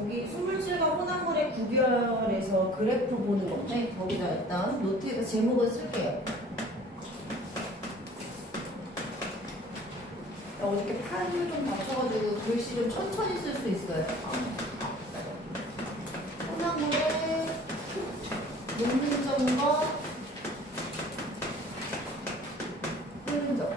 거기 수물질과 혼합물의 구별해서 그래프 보는 건데 거기다 일단 노트에다 제목을 쓸게요. 어저께 팔을 좀 다쳐가지고 글씨 좀 천천히 쓸 수 있어요. 혼합물의 녹는 점과 끓는 점.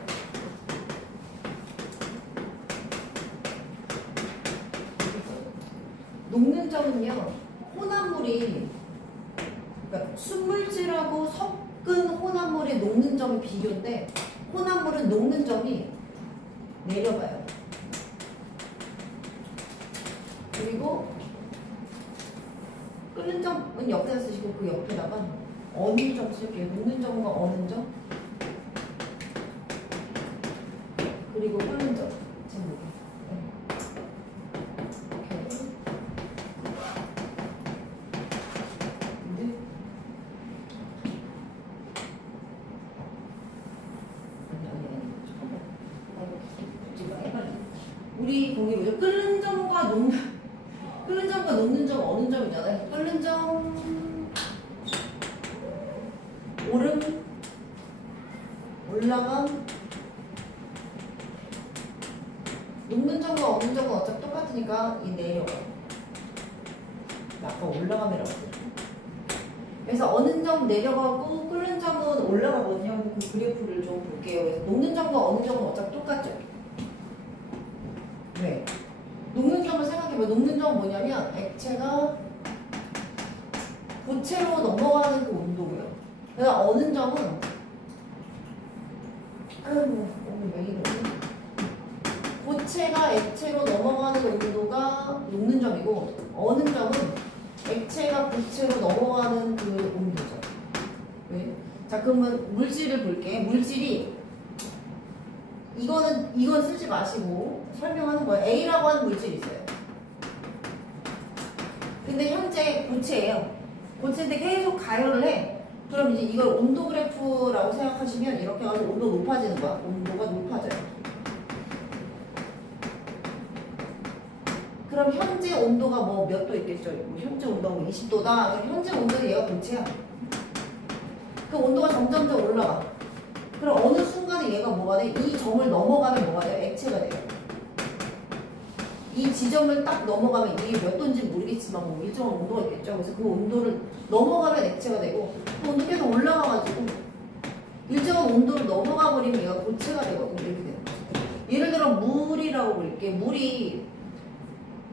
녹는 점은요, 혼합물이, 그러니까 순물질하고 섞은 혼합물의 녹는 점이 비교인데, 혼합물은 녹는 점이 내려가요. 그리고 끓는 점은 옆에다 쓰시고 그 옆에다가 어는 점 쓸게요. 녹는 점과 어는 점, 그리고 끓는 점. 제목이. 우리 거기 뭐죠? 끓는 점과 녹는 점, 어는 점이잖아요. 끓는 점, 오름, 올라감, 녹는 점과 어는 점은 어차피 똑같으니까 이 내려가. 아까 올라감이라고 했죠. 그래서 어는 점 내려가고 끓는 점은 올라가거든요. 그 그래프를 좀 볼게요. 그래서 녹는 점과 어는 점은 어차피 똑같죠. 네. 녹는 점을 생각해봐요. 녹는 점은 뭐냐면 액체가 고체로 넘어가는 그 온도고요. 그래서 어는 점은 오늘 왜 이러지? 고체가 액체로 넘어가는 온도가 녹는 점이고 어는 점은 액체가 고체로 넘어가는 그 온도죠. 네. 자, 그러면 물질을 볼게. 물질이 이건 쓰지 마시고 설명하는 거예요. A라고 하는 물질이 있어요. 근데 현재 고체예요. 고체인데 계속 가열을 해. 그럼 이제 이걸 온도 그래프라고 생각하시면 이렇게 가서 온도 높아지는 거야. 온도가 높아져요. 그럼 현재 온도가 뭐 몇 도 있겠죠? 현재 온도가 20도다. 그럼 현재 온도는 얘가 고체야. 그 온도가 점점점 올라가. 그럼 어느 순간에 얘가 뭐가 돼? 이 점을 넘어가면 뭐가 돼요? 액체가 돼요. 이 지점을 딱 넘어가면 이게 몇 도인지 모르겠지만 뭐 일정한 온도가 있겠죠. 그래서 그 온도를 넘어가면 액체가 되고 그 온도 계속 올라가가지고 일정한 온도를 넘어가 버리면 얘가 고체가 되거든요. 이렇게 되는 거죠. 예를 들어 물이라고 볼게. 물이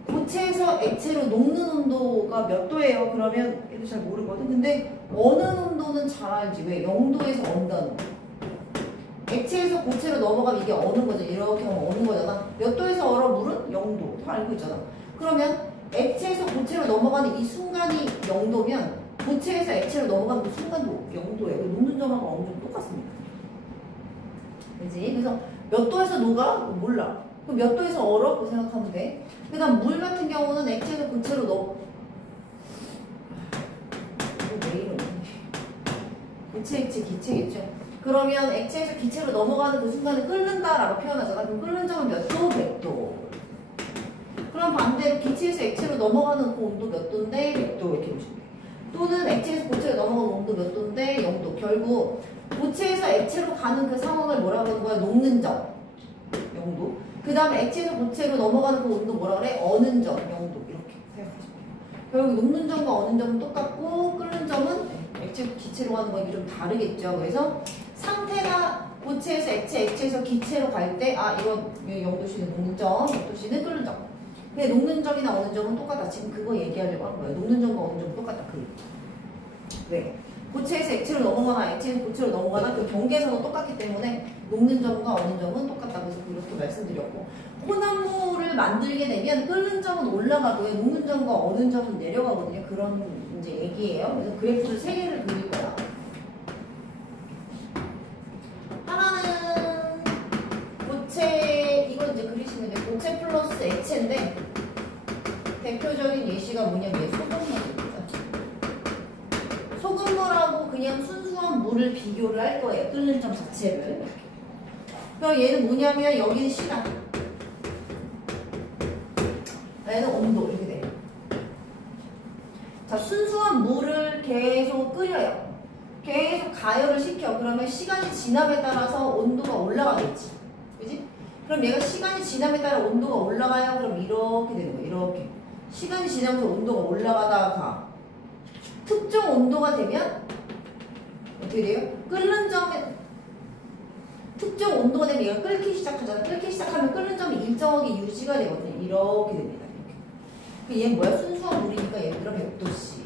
고체에서 액체로 녹는 온도가 몇 도예요? 그러면 얘도 잘 모르거든. 근데 어는 온도는 잘 알지. 왜? 0도에서 언다는 거. 액체에서 고체로 넘어가면 이게 어는 거죠. 이렇게 하면 어는 거잖아. 몇 도에서 얼어? 물은 0도. 다 알고 있잖아. 그러면 액체에서 고체로 넘어가는 이 순간이 0도면 고체에서 액체로 넘어가는 그 순간도 0도예요. 녹는 점하고 어는 점 똑같습니다. 그지? 그래서 몇 도에서 녹아? 몰라. 그럼 몇 도에서 얼어? 그렇게 생각하면 돼. 그 다음 물 같은 경우는 액체에서 고체로 왜 이러니? 고체, 액체, 기체겠죠. 그러면 액체에서 기체로 넘어가는 그 순간을 끓는다라고 표현하잖아. 그럼 끓는 점은 몇 도? 100도. 그럼 반대로 기체에서 액체로 넘어가는 그 온도 몇 도인데? 100도 이렇게 보시면 돼요. 또는 액체에서 고체로 넘어가는 온도 몇 도인데? 0도. 결국 고체에서 액체로 가는 그 상황을 뭐라고 하는 거야? 녹는 점. 0도. 그 다음에 액체에서 고체로 넘어가는 그 온도 뭐라 그래? 어는 점. 0도. 이렇게 생각하시면 돼요. 결국 녹는 점과 어는 점은 똑같고 끓는 점은 액체, 기체로 가는 건 좀 다르겠죠. 그래서 상태가 고체에서 액체에서 기체로 갈 때, 이건 0도씨는 녹는 점, 100도씨는 끓는 점. 근데 녹는 점이나 어는 점은 똑같다. 지금 그거 얘기하려고 한 거예요. 녹는 점과 어는 점은 똑같다. 왜? 고체에서 액체로 넘어가나 액체에서 고체로 넘어가나 그 경계선은 똑같기 때문에 녹는 점과 어는 점은 똑같다. 그래서 그렇게 말씀드렸고, 혼합물을 만들게 되면 끓는 점은 올라가고요. 녹는 점과 어는 점은 내려가거든요. 그런 이제 얘기예요. 그래서 그래프를 3개를 그릴 거야. 하나는 고체, 이건 이제 그리시면 돼요. 고체 플러스 액체인데 대표적인 예시가 뭐냐면 소금물입니다. 소금물하고 그냥 순수한 물을 비교를 할 거예요. 끓는 점 자체를. 그럼 얘는 뭐냐면 여기는 시간, 얘는 온도 이렇게 돼요. 물을 계속 끓여요. 계속 가열을 시켜. 그러면 시간이 지남에 따라서 온도가 올라가겠지. 그지? 그럼 얘가 시간이 지남에 따라 온도가 올라가요. 그럼 이렇게 되는 거야. 이렇게. 시간이 지나면서 온도가 올라가다가 특정 온도가 되면 어떻게 돼요? 끓는 점에 특정 온도가 되면 얘가 끓기 시작하잖아. 끓기 시작하면 끓는 점이 일정하게 유지가 되거든요. 이렇게 됩니다. 이렇게. 얘는 뭐야? 순수한 물이니까 예를 들어 100도씨.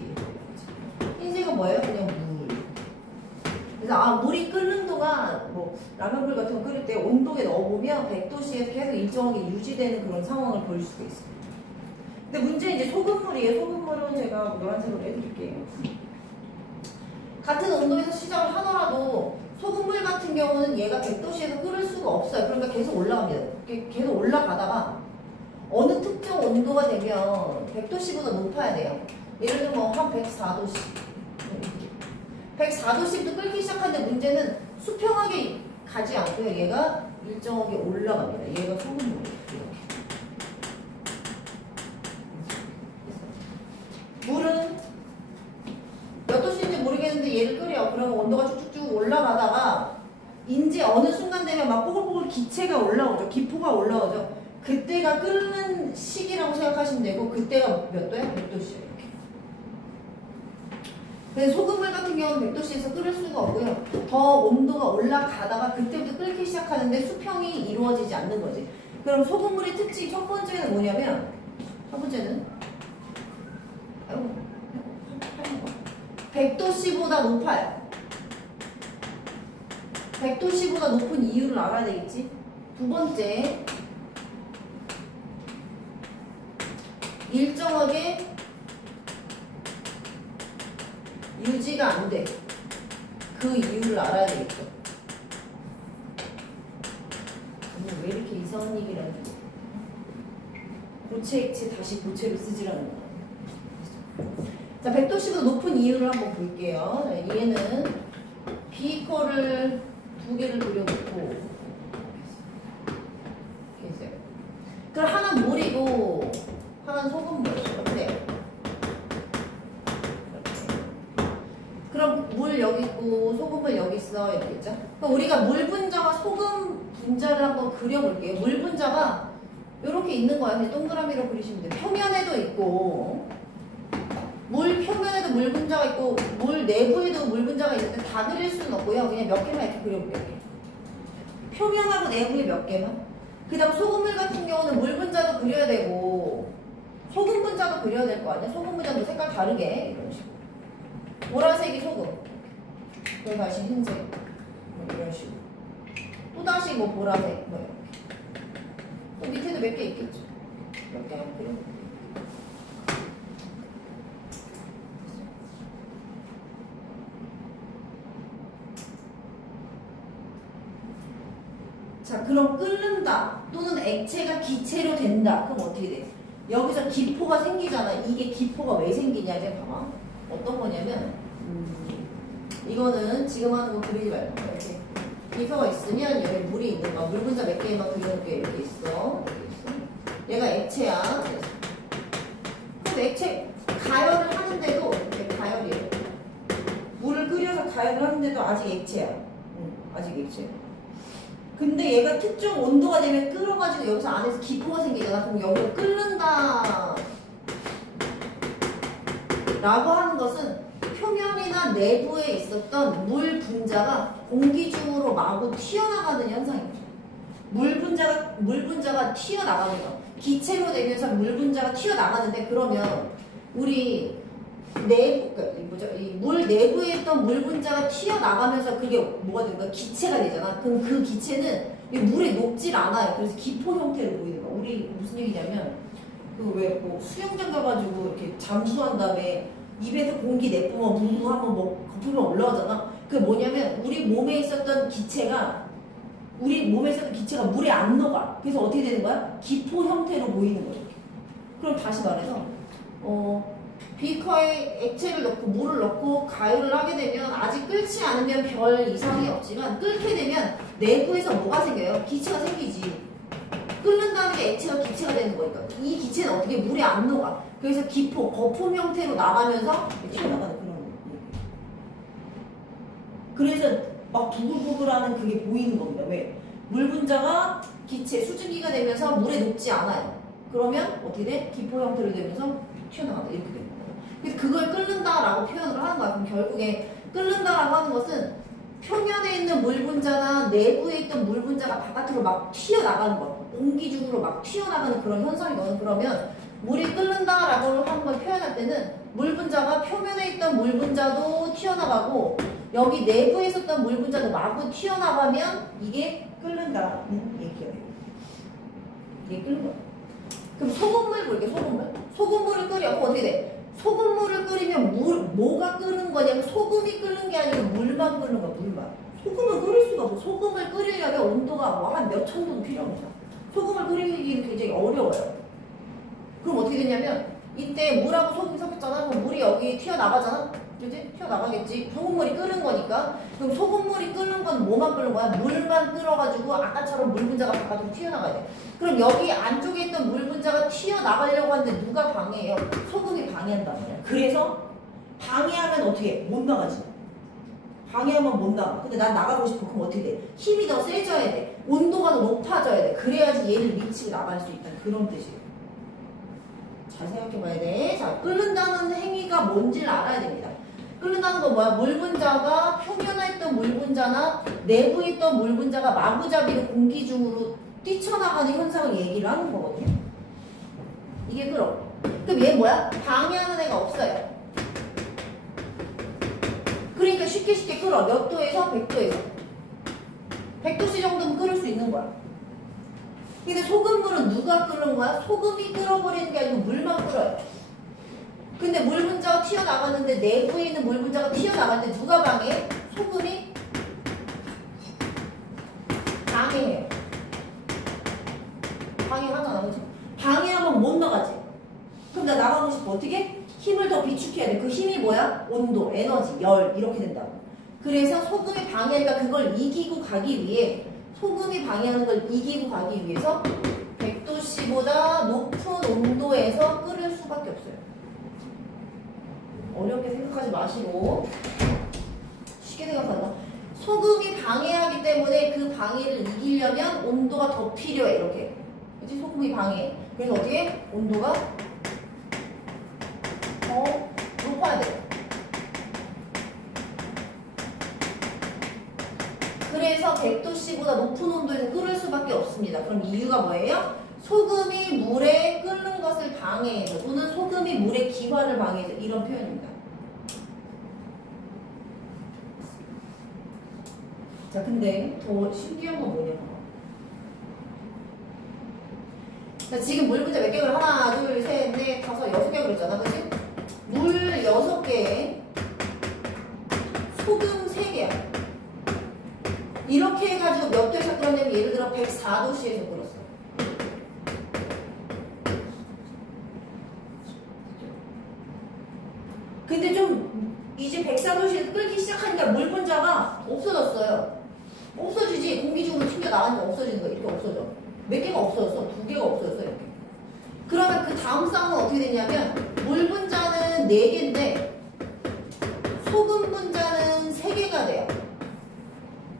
흰색은 뭐예요? 그냥 물. 그래서 물이 끓는 동안 뭐 라면물 같은 거 끓일 때 온도에 넣어보면 100도씨에서 계속 일정하게 유지되는 그런 상황을 볼 수가 있어요. 근데 문제는 이제 소금물이에요. 소금물은 제가 노란색으로 해드릴게요. 같은 온도에서 시작을 하더라도 소금물 같은 경우는 얘가 100도씨에서 끓을 수가 없어요. 그러니까 계속 올라갑니다. 계속 올라가다가 어느 특정 온도가 되면 100도씨보다 높아야 돼요. 예를 들면 뭐 한 104도씨. 104도씨부터 끓기 시작하는데 문제는 수평하게 가지 않고요. 얘가 일정하게 올라갑니다. 얘가 소금물이에요. 물은 몇 도씨인지 모르겠는데 얘를 끓여. 그러면 온도가 쭉쭉쭉 올라가다가 이제 어느 순간 되면 막 뽀글뽀글 기체가 올라오죠. 기포가 올라오죠. 그때가 끓는 시기라고 생각하시면 되고 그때가 몇 도야? 100도씨예요. 이렇게. 그래서 소금물 같은 경우는 100도씨에서 끓을 수가 없고요. 더 온도가 올라가다가 그때부터 끓기 시작하는데 수평이 이루어지지 않는 거지. 그럼 소금물의 특징 첫 번째는 뭐냐면 첫 번째는 100도씨보다 높아요. 100도씨보다 높은 이유를 알아야 되겠지? 두 번째, 일정하게 유지가 안 돼. 그 이유를 알아야 되겠죠? 왜 이렇게 이상한 얘기를 하는지. 고체 액체 다시 고체로 쓰지라는 거. 자, 100도씨보다 높은 이유를 한번 볼게요. 자, 얘는 비커를 두 개를 그려놓고 이렇게 있어요. 그럼 하나는 물이고 하나는 소금물. 이렇게. 그럼 물 여기 있고 소금물 여기 있어. 이렇게 있죠? 그럼 우리가 물 분자와 소금 분자를 한번 그려볼게요. 물 분자가 이렇게 있는 거야. 그냥 동그라미로 그리시면 돼요. 표면에도 있고 물 표면에도 물 분자가 있고 물 내부에도 물 분자가 있는데 다 그릴 수는 없고요. 그냥 몇 개만 이렇게 그려볼게요. 표면하고 내부에 몇 개만. 그 다음 소금물 같은 경우는 물 분자도 그려야 되고 소금 분자도 그려야 될 거 아니야. 소금 분자도 색깔 다르게 이런 식으로. 보라색이 소금. 그리고 다시 흰색. 뭐 이런 식으로. 또 다시 뭐 보라색. 뭐 이렇게. 또 밑에도 몇 개 있겠죠. 몇 개만 그려볼게요. 자, 그럼 끓는다 또는 액체가 기체로 된다. 그럼 어떻게 돼? 여기서 기포가 생기잖아. 이게 기포가 왜 생기냐? 이제 봐봐. 어떤 거냐면 이거는 지금 하는 거 그리지 말고 이렇게 기포가 있으면 여기 물이 있는 거야. 물 분자 몇 개만 그려놓게 이렇게 있어. 얘가 액체야. 그럼 액체 가열을 하는데도 가열이에요. 물을 끓여서 가열을 하는데도 아직 액체야. 아직 액체야. 근데 얘가 특정 온도가 되면 끓어가지고 여기서 안에서 기포가 생기잖아. 그럼 여기가 끓는다 라고 하는 것은 표면이나 내부에 있었던 물 분자가 공기 중으로 마구 튀어나가는 현상입니다. 물 분자가 튀어나가는 거. 기체로 되면서 물 분자가 튀어나가는데 그러면 우리 내부, 물 내부에 있던 물 분자가 튀어나가면서 그게 뭐가 되는 거야? 기체가 되잖아. 그럼 그 기체는 물에 녹질 않아요. 그래서 기포 형태로 보이는 거야. 우리 무슨 얘기냐면, 그 왜 뭐 수영장 가가지고 이렇게 잠수한 다음에 입에서 공기 내뿜으면 뭉뭉 하면 뭐 거품이 올라오잖아. 그게 뭐냐면, 우리 몸에 있었던 기체가 물에 안 녹아. 그래서 어떻게 되는 거야? 기포 형태로 보이는 거야. 그럼 다시 말해서, 비커에 액체를 넣고 물을 넣고 가열을 하게 되면 아직 끓지 않으면 별 이상이 없지만 끓게 되면 내부에서 뭐가 생겨요? 기체가 생기지. 끓는다는 게 액체가 기체가 되는 거니까 이 기체는 어떻게 물에 안 녹아. 그래서 기포, 거품 형태로 나가면서 튀어나가는 그런 그래서 막 부글부글하는 그게 보이는 겁니다. 왜? 물 분자가 기체, 수증기가 되면서 물에 녹지 않아요. 그러면 어떻게 돼? 기포 형태로 되면서 튀어나간다. 이렇게 되는 거예요. 그래서 그걸 끓는다라고 표현을 하는 거야. 그럼 결국에 끓는다라고 하는 것은 표면에 있는 물 분자나 내부에 있던 물 분자가 바깥으로 막 튀어나가는 거. 공기 중으로 막 튀어나가는 그런 현상이거든. 그러면 물이 끓는다라고 하는 걸 표현할 때는 물 분자가 표면에 있던 물 분자도 튀어나가고 여기 내부에 있었던 물 분자도 마구 튀어나가면 이게 끓는다는 얘기가 돼요. 이게 끓는 거야. 그럼 소금물 볼게, 소금물. 소금물을 끓여. 그럼 어떻게 돼? 소금물을 끓이면 뭐가 끓는 거냐면 소금이 끓는 게 아니고 물만 끓는 거야, 물만. 소금을 끓일 수가 없어. 소금을 끓이려면 온도가 뭐 한 몇 천 도도 필요합니다. 소금을 끓이기는 굉장히 어려워요. 그럼 어떻게 되냐면 이때 물하고 소금이 섞였잖아. 그럼 물이 여기 튀어나가잖아. 그치? 튀어나가겠지. 소금물이 끓는 거니까. 그럼 소금물이 끓는 건 뭐만 끓는 거야? 물만 끓어가지고 아까처럼 물 분자가 바깥으로 튀어나가야 돼. 그럼 여기 안쪽에 있던 물 분자가 튀어나가려고 하는데 누가 방해해요? 소금이 방해한단 말이야. 그래서 방해하면 어떻게 해? 못 나가지. 방해하면 못 나가. 근데 난 나가고 싶어. 그럼 어떻게 돼? 힘이 더 세져야 돼. 온도가 더 높아져야 돼. 그래야지 얘를 미치고 나갈 수 있다는 그런 뜻이에요. 잘 생각해봐야 돼. 자, 끓는다는 행위가 뭔지를 알아야 됩니다. 끓는다는 건 뭐야? 물 분자가 표면에 있던 물 분자나 내부에 있던 물 분자가 마구잡이로 공기 중으로 뛰쳐나가는 현상을 얘기를 하는 거거든요. 이게 끓어. 그럼 얘 뭐야? 방해하는 애가 없어요. 그러니까 쉽게 끓어. 몇 도에서? 100도에서. 100도씨 정도면 끓을 수 있는 거야. 근데 소금물은 누가 끓는 거야? 소금이 끓어버리는 게 아니고 물만 끓어요. 근데 물 분자가 튀어나가는데 내부에 있는 물 분자가 튀어나갈 때 누가 방해해? 소금이 방해해요. 방해하잖아, 그치? 방해하면 못 나가지. 그럼 나 나가고 싶어. 어떻게? 힘을 더 비축해야 돼. 그 힘이 뭐야? 온도, 에너지, 열 이렇게 된다고. 그래서 소금이 방해하니까 그걸 이기고 가기 위해 소금이 방해하는 걸 이기고 가기 위해서 100도씨보다 높은 온도에서 끓일 수밖에 없어요. 어렵게 생각하지 마시고 쉽게 생각하는 거. 소금이 방해하기 때문에 그 방해를 이기려면 온도가 더 필요해. 이렇게. 그치? 소금이 방해. 그래서 어떻게? 온도가 더 높아야 돼. 그래서 100도씨보다 높은 온도에서 끓을 수밖에 없습니다. 그럼 이유가 뭐예요? 소금이 물에 끓는 것을 방해해서 또는 소금이 물의 기화를 방해해서 이런 표현입니다. 자, 근데 더 신기한 건 뭐냐? 자, 지금 물 분자 몇 개를 하나, 둘, 셋, 넷, 다섯, 6개 그랬잖아, 그치? 물 6개에 소금 3개야. 이렇게 해가지고 몇 도에서 끓었냐면 예를 들어 104도씨에서 끓었어. 근데 좀 이제 104도씨에서 끓기 시작하니까 물 분자가 없어졌어요. 없어지지. 공기 중으로 튕겨 나가니까 없어지는 거야. 이렇게 없어져. 몇 개가 없어졌어. 2개가 없어졌어. 이렇게. 그러면 그 다음 쌍은 어떻게 되냐면 물 분자는 4개인데 소금 분자는 3개가 돼요.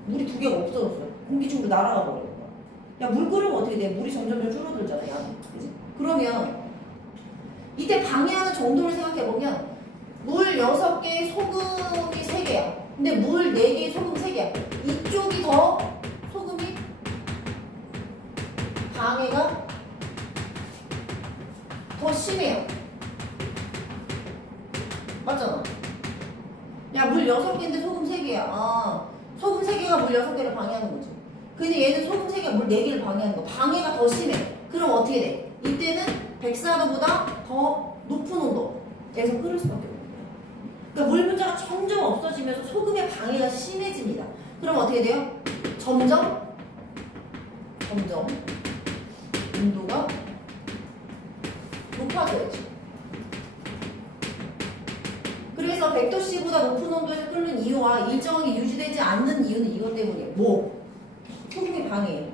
물이 2개가 없어졌어요. 공기 중으로 날아가 버리는 거야. 야, 물 끓으면 어떻게 돼? 물이 점점 줄어들잖아, 양이. 그치? 그러면 이때 방해하는 정도를 생각해보면 물 6개에 소금이 3개야. 근데 물 4개에 소금 3개야. 이쪽이 더 소금이 방해가 더 심해요. 맞잖아. 야, 물 6개인데 소금 3개야. 아, 소금 3개가 물 6개를 방해하는 거지. 근데 얘는 소금 3개가 물 4개를 방해하는 거. 방해가 더 심해. 그럼 어떻게 돼? 이때는 104도보다 더 높은 온도에서 끓을 수밖에 없는 거야. 그러니까 물 분자가 점점 없어지면서 소금의 방해가 심해집니다. 그럼 어떻게 돼요? 점점 온도가 높아져야지. 그래서 100도씨보다 높은 온도에서 끓는 이유와 일정하게 유지되지 않는 이유는 이것 때문이에요. 뭐? 소금이 방해해.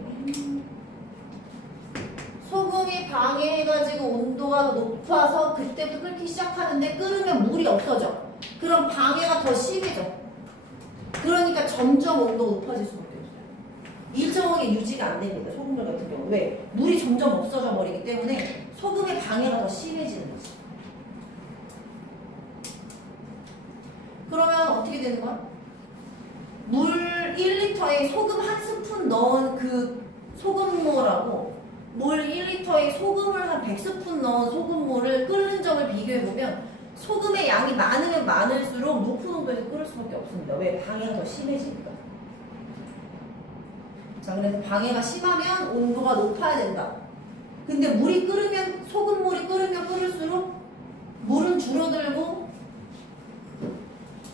소금이 방해해가지고 온도가 높아서 그때부터 끓기 시작하는데 끓으면 물이 없어져. 그럼 방해가 더 심해져. 그러니까 점점 온도가 높아질 수밖에 없어요. 일정하게 유지가 안 됩니다. 소금물 같은 경우. 왜? 물이 점점 없어져 버리기 때문에 소금의 방해가 더 심해지는 거지. 그러면 어떻게 되는 거야? 물 1리터에 소금 한 스푼 넣은 그 소금물하고 물 1리터에 소금을 한 100스푼 넣은 소금물을 끓는 점을 비교해보면 소금의 양이 많으면 많을수록 높은 온도에서 끓을 수밖에 없습니다. 왜? 방해가 더 심해지니까. 자, 그래서 방해가 심하면 온도가 높아야 된다. 근데 물이 끓으면, 소금물이 끓으면 끓을수록 물은 줄어들고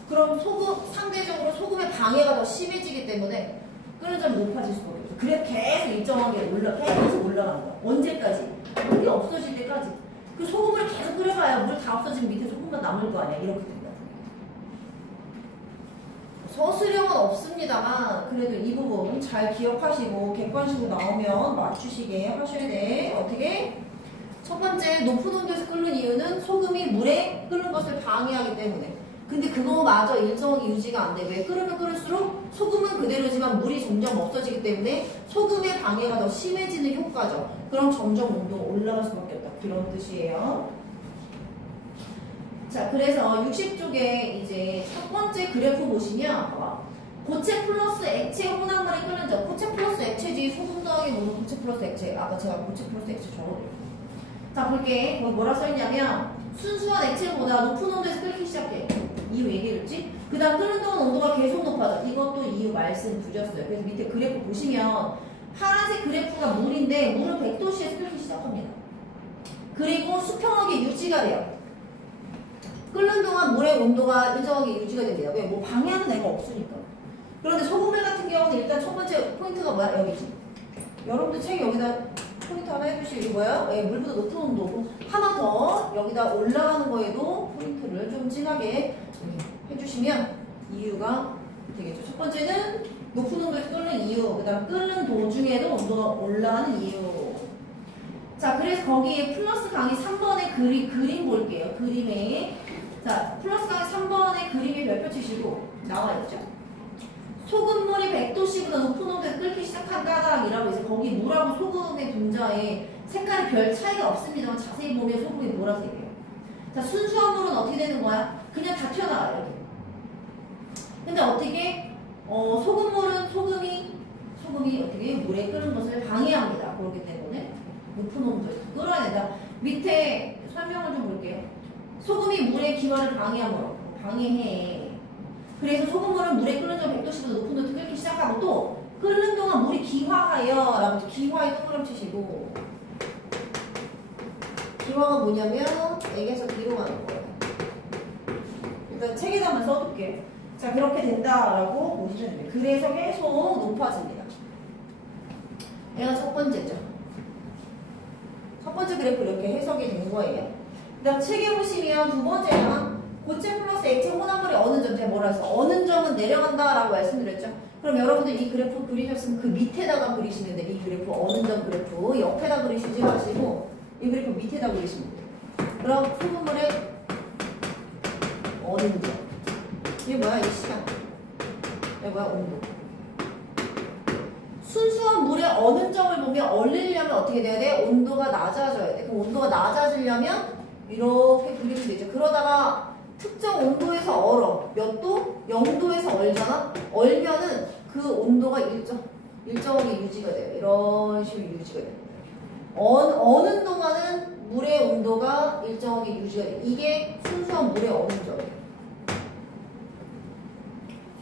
그럼 상대적으로 소금의 방해가 더 심해지기 때문에 끓는 점이 높아질 수밖에 없어요. 그래서 계속 일정하게 계속 올라가는 거야. 언제까지? 물이 없어질 때까지. 그 소금을 계속 끓여봐야 물 다 없어지면 밑에 소금만 남을 거 아니야. 이렇게 된다. 서술형은 없습니다만 그래도 이 부분 잘 기억하시고 객관식으로 나오면 맞추시게 하셔야 돼. 어떻게? 첫 번째, 높은 온도에서 끓는 이유는 소금이 물에 끓는 것을 방해하기 때문에. 근데 그거마저 일정하게 유지가 안 돼. 왜? 끓으면 끓을수록 소금은 그대로지만 물이 점점 없어지기 때문에 소금의 방해가 더 심해지는 효과죠. 그럼 점점 온도가 올라갈 수밖에 없다. 그런 뜻이에요. 자, 그래서 60쪽에 이제 첫 번째 그래프 보시면 봐봐. 고체 플러스 액체 혼합물이 끓는 점. 고체 플러스 액체지 소금 더하기 물은 고체 플러스 액체. 아까 제가 고체 플러스 액체 적어드렸어요. 자, 볼게. 거기 뭐라 써있냐면 순수한 액체보다 높은 온도에서 끓기 시작해. 이유 얘기해줬지? 그 다음 끓는 동안 온도가 계속 높아져. 이것도 이유 말씀드렸어요. 그래서 밑에 그래프 보시면 파란색 그래프가 물인데 물은 100도씨에서 끓기 시작합니다. 그리고 수평하게 유지가 돼요. 끓는 동안 물의 온도가 일정하게 유지가 됩니다. 왜? 뭐 방해하는 애가 없으니까. 그런데 소금물 같은 경우는 일단 첫 번째 포인트가 뭐야? 여기지. 여러분들 책 여기다 포인트 하나 해주시고 이게 뭐야? 예, 물보다 높은 온도고 하나 더 여기다 올라가는 거에도 포인트를 좀 진하게 해주시면 이유가 되겠죠. 첫 번째는 높은 온도에서 끓는 이유, 그 다음 끓는 도중에도 온도가 올라가는 이유. 자, 그래서 거기에 플러스 강의 3번의 그림 볼게요. 그림에 자, 플러스 강의 3번의 그림에 별표 치시고 나와있죠. 소금물이 100도씨보다 높은 온도에서 끓기 시작한 까닭이라고 해서 거기 물하고 소금의 분자에 색깔이 별 차이가 없습니다만 자세히 보면 소금이 보라색이에요. 자, 순수한 물은 어떻게 되는 거야? 그냥 다 튀어나와요. 이렇게. 근데 어떻게? 소금물은 소금이 어떻게 물에 끓는 것을 방해합니다. 그렇기 때문에 높은 온도에서 끓어야 된다. 밑에 설명을 좀 볼게요. 소금이 물의 기화를 방해해. 그래서 소금물은 물에 끓는 점 100도씨보다 높은 온도에서 끓기 시작하고 또 끓는 동안 물이 기화하여 라고 기화에 동그라미 치시고 기화가 뭐냐면 A에서 B로 가는 거예요. 일단 책에다만 써둘게. 자, 그렇게 된다라고 보시면 됩니다. 그래서 계속 높아집니다. 얘가 첫 번째죠. 첫 번째 그래프 이렇게 해석이 된 거예요. 그 다음 책에 보시면 두 번째가 고체 플러스 액체 혼합물이 어느 점, 제가 뭐라 했어? 어느 점은 내려간다라고 말씀드렸죠. 그럼 여러분들 이 그래프 그리셨으면 그 밑에다가 그리시는데 이 그래프 어느 점 그래프 옆에다 그리시지 마시고 이 그래프 밑에다 그리시면 돼요. 그럼 소금물의 어느 점. 이게 뭐야? 이 시간. 이게 뭐야? 온도. 순수한 물의 어느 점을 보면 얼리려면 어떻게 돼야 돼? 온도가 낮아져야 돼. 그럼 온도가 낮아지려면 이렇게 그리면 되죠. 그러다가 특정 온도에서 얼어. 몇 도? 0도에서 얼잖아? 얼면은 그 온도가 일정하게 유지가 돼요. 이런 식으로 유지가 돼요. 어는 동안은 물의 온도가 일정하게 유지가 돼요. 이게 순수한 물의 어느 점이에요.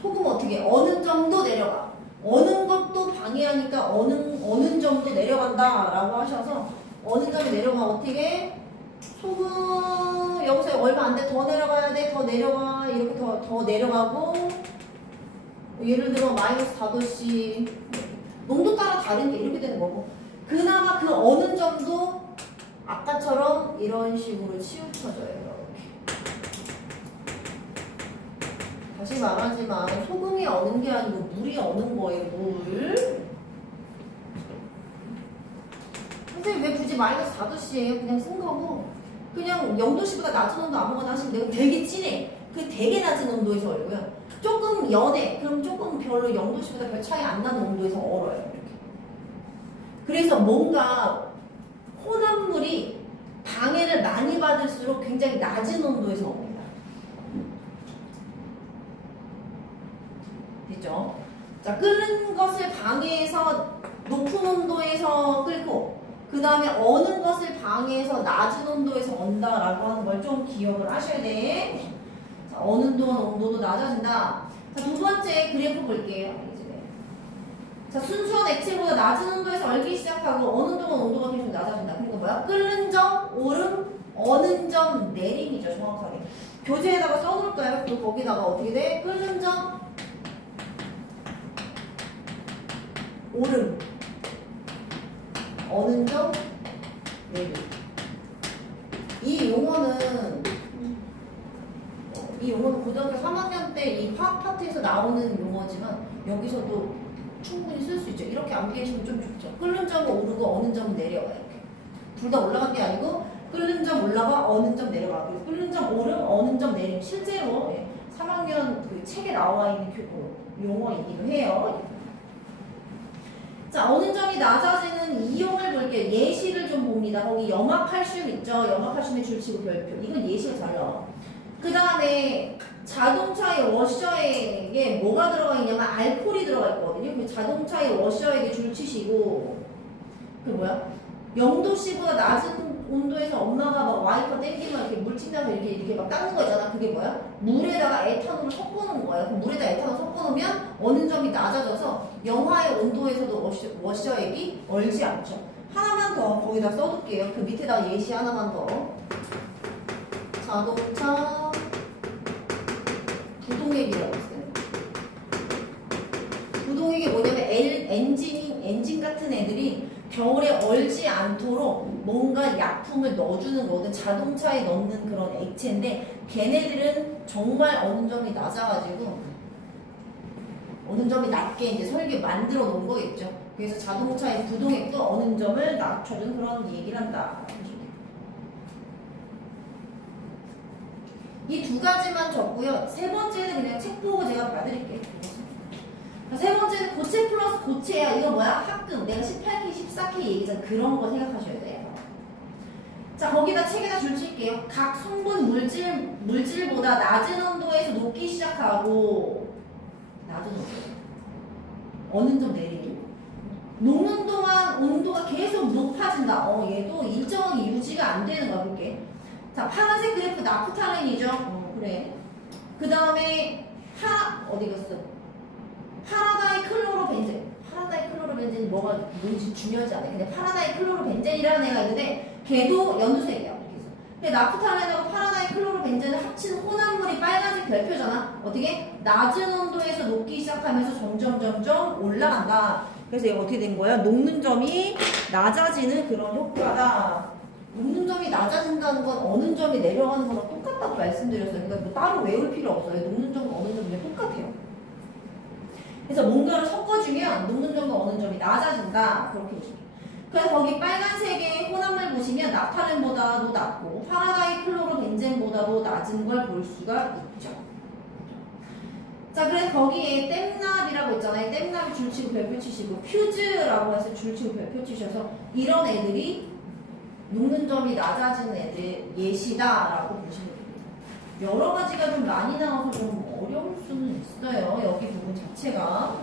소금 어떻게? 어느 정도 내려가. 어느 것도 방해하니까 어느 정도 내려간다라고 하셔서 어느 점이 내려가면 어떻게? 소금 여기서 얼마 안 돼. 더 내려가야 돼. 더 내려가. 이렇게 더 내려가고 예를 들어 마이너스 4도씨 농도 따라 다른 게 이렇게 되는 거고 그나마 그 어느 정도 아까처럼 이런 식으로 치우쳐져요. 이렇게. 다시 말하지만 소금이 어는 게 아니고 물이 어는 거예요. 물. 선생님 왜 굳이 마이너스 4도씨예요? 그냥 쓴 거고 그냥 0도씨보다 낮은 온도 아무거나 하시면 되고 되게 진해. 그 되게 낮은 온도에서 얼고요. 조금 연해. 그럼 조금 별로 0도씨보다 별 차이 안 나는 온도에서 얼어요. 이렇게. 그래서 뭔가 혼합물이 방해를 많이 받을수록 굉장히 낮은 온도에서 옵니다. 됐죠? 자, 끓는 것을 방해해서 높은 온도에서 끓고 그 다음에 어는 것을 방해해서 낮은 온도에서 온다라고 하는 걸 좀 기억을 하셔야 돼. 자, 어는 동안 온도도 낮아진다. 자, 두 번째 그래프 볼게요. 자, 순수한 액체보다 낮은 온도에서 얼기 시작하고 어는 동안 온도가 계속 낮아진다. 그러니까 뭐야? 끓는 점 오름, 어는 점 내림이죠. 정확하게. 교재에다가 써놓을까요? 또 거기다가 어떻게 돼? 끓는 점 오름, 어는 점 내림. 이 용어는 고등학교 3학년 때 이 화학 파트에서 나오는 용어지만 여기서도 충분히 쓸 수 있죠. 이렇게 암기하시면 좀 좋죠. 끓는 점은 오르고 어는 점은 내려가. 이렇게. 둘 다 올라간 게 아니고 끓는 점 올라가 어는 점 내려가. 그래서 끓는 점 오름 어는 점 내림. 실제로 3학년 그 책에 나와 있는 용어이기도 해요. 자, 어는 점이 낮아지는 이용을 볼게요. 예시를 좀 봅니다. 거기 염화칼슘 있죠. 염화칼슘의 줄치고 별표. 이건 예시가 잘 나와. 그 다음에 자동차의 워셔액에 뭐가 들어가 있냐면 알코올이 들어가 있거든요. 그 자동차의 워셔액에 줄치시고 그 뭐야? 0도씨보다 낮은 온도에서 엄마가 막 와이퍼 땡기면 이렇게 물 튄다서 이렇게 막 닦는 거 있잖아. 그게 뭐야? 물에다가 에탄올을 섞어놓은 거예요. 그럼 물에다 에탄올 섞어놓으면 어느 점이 낮아져서 영하의 온도에서도 워셔액이 얼지 않죠. 하나만 더 거기다 써둘게요. 그 밑에다가 예시 하나만 더. 자동차 부동액이라고 있어요. 부동액이 뭐냐면 엔진 같은 애들이 겨울에 얼지 않도록 뭔가 약품을 넣어주는 거거든. 자동차에 넣는 그런 액체인데 걔네들은 정말 어느 점이 낮아가지고 어느 점이 낮게 이제 설계 만들어 놓은 거겠죠. 그래서 자동차의 부동액도 어느 점을 낮춰준 그런 얘기를 한다. 이 두 가지만 적고요. 세 번째는 그냥 책 보고 제가 봐드릴게요. 세 번째는 고체 플러스 고체야. 이거 뭐야? 합금. 내가 18K, 14K 얘기잖아. 그런 거 생각하셔야 돼요. 자, 거기다 책에다 줄칠게요. 각 성분 물질보다 낮은 온도에서 녹기 시작하고 낮은 온도. 어느 점 내리고. 녹는 동안 온도가 계속 높아진다. 얘도 일정하게 유지가 안 되는 거야. 볼게. 자, 파란색 그래프 나프탈렌이죠. 그래. 그 다음에 어디 갔어? 파라다이클로로벤젠이 뭔지 중요하지 않아요. 근데 파라다이클로로벤젠이라는 애가 있는데 걔도 연두색이야. 근데 나프탈렌하고 파라다이클로로벤젠을 합친 혼합물이 빨간색 별표잖아. 어떻게? 낮은 온도에서 녹기 시작하면서 점점 올라간다. 그래서 얘가 어떻게 된 거야? 녹는 점이 낮아지는 그런 효과다. 녹는 점이 낮아진다는 건 어느 점이 내려가는 거랑 똑같다고 말씀드렸어요. 그러니까 뭐 따로 외울 필요 없어요. 녹는 점과 어느 점이 똑같아요. 그래서 뭔가를 섞어주면 녹는 점과 어느 점이 낮아진다. 그렇게 보시면. 그래서 거기 빨간색의 혼합물 보시면 나프탈렌보다도 낮고 파라다이클로로벤젠보다도 낮은 걸 볼 수가 있죠. 자, 그래서 거기에 땜납이라고 있잖아요. 땜납이 줄치고 별표 치시고 퓨즈라고 해서 줄치고 별표 치셔서 이런 애들이 녹는 점이 낮아지는 애들의 예시다라고 보시면 됩니다. 여러 가지가 좀 많이 나와서 좀 어려울 수는 있어요. 여기 부분 자체가.